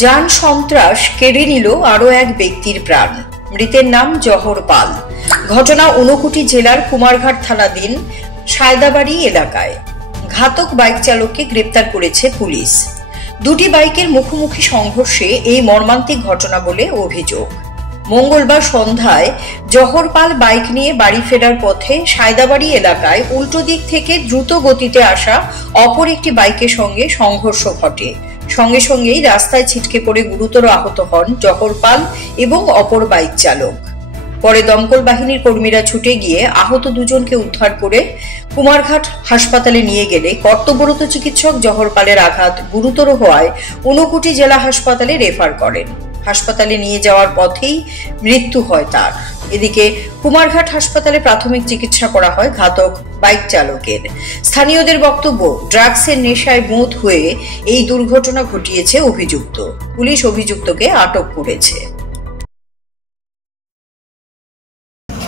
যান সন্ত্রাস কেড়ে নিল আরো এক ব্যক্তির প্রাণ। মৃতের নাম জহর পাল। ঘটনা ঊনকোটি জেলার কুমারঘাট থানাধীন সায়দাবাড়ি এলাকায়। ঘাতক বাইক চালককে গ্রেপ্তার করেছে পুলিশ। দুটি বাইকের মুখোমুখি সংঘর্ষে এই মর্মান্তিক ঘটনা বলে অভিযোগ। মঙ্গলবার সন্ধ্যায় জহর পাল বাইক নিয়ে বাড়ি ফেরার পথে সায়দাবাড়ি এলাকায় উল্টো দিক থেকে দ্রুত গতিতে আসা অপর একটি বাইকের সঙ্গে সংঘর্ষ ঘটে। সঙ্গে সঙ্গেই রাস্তায় ছিটকে পড়ে গুরুতর আহত হন জহর পাল এবং অপর বাইক চালক। পরে দমকল বাহিনীর কর্মীরা ছুটে গিয়ে আহত দুজনকে উদ্ধার করে কুমারঘাট হাসপাতালে নিয়ে গেলে কর্তব্যরত চিকিৎসক জহর পালের আঘাত গুরুতর হওয়ায় ঊনকোটি জেলা হাসপাতালে রেফার করেন। হাসপাতালে নিয়ে যাওয়ার পথেই মৃত্যু হয় তার। এদিকে কুমারঘাট হাসপাতালে প্রাথমিক চিকিৎসা করা হয় ঘাতক বাইক চালকের। স্থানীয়দের বক্তব্য, ড্রাগসের নেশায় মুদ হয়ে এই দুর্ঘটনা ঘটিয়েছে অভিযুক্ত। পুলিশ অভিযুক্তকে আটক করেছে।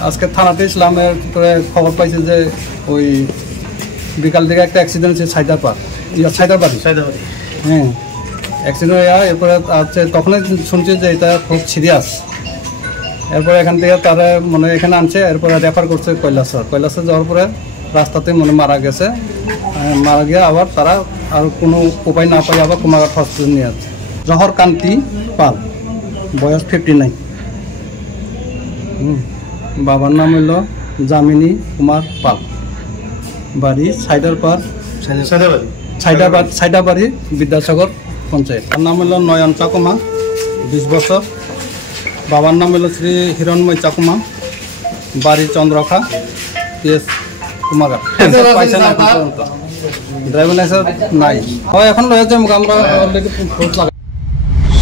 আজকে থানাতে ছিলাম, এরপরে খবর পাইছে যে ওই বিকাল থেকে একটা অ্যাক্সিডেন্ট হয়েছে সায়দাবাড়ি। হ্যাঁ, অ্যাক্সিডেন্ট হয়ে এরপরে আছে, তখনই শুনছি যে এটা খুব সিরিয়াস। এরপরে এখান থেকে তারা এখানে আনছে, এরপরে রেফার করছে কৈলাসর যাওয়ার পরে রাস্তাতে মারা গেছে। মারা গিয়ে আবার তারা আর কোনো উপায় না পাই আবার কুমারঘাট হসপিটাল নিয়ে আসছে। জহর কান্তি পাল, বয়স 59। বাবার নাম হইল জামিনী কুমার পাল, বাড়ি সায়দাবাড়ি বিদ্যাসাগর পঞ্চায়েত। তার নাম হইল নয়ন চাকুমা, 20 বছর। বাবার নাম হইল শ্রী হিরণময় চাকুমা, বাড়ি চন্দ্রখা, PS কুমারঘাট। ড্রাইভিং লাইসেন্স নাই, হয় এখন রয়েছে আমরা।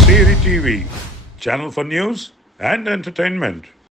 Siri TV, channel for news and entertainment.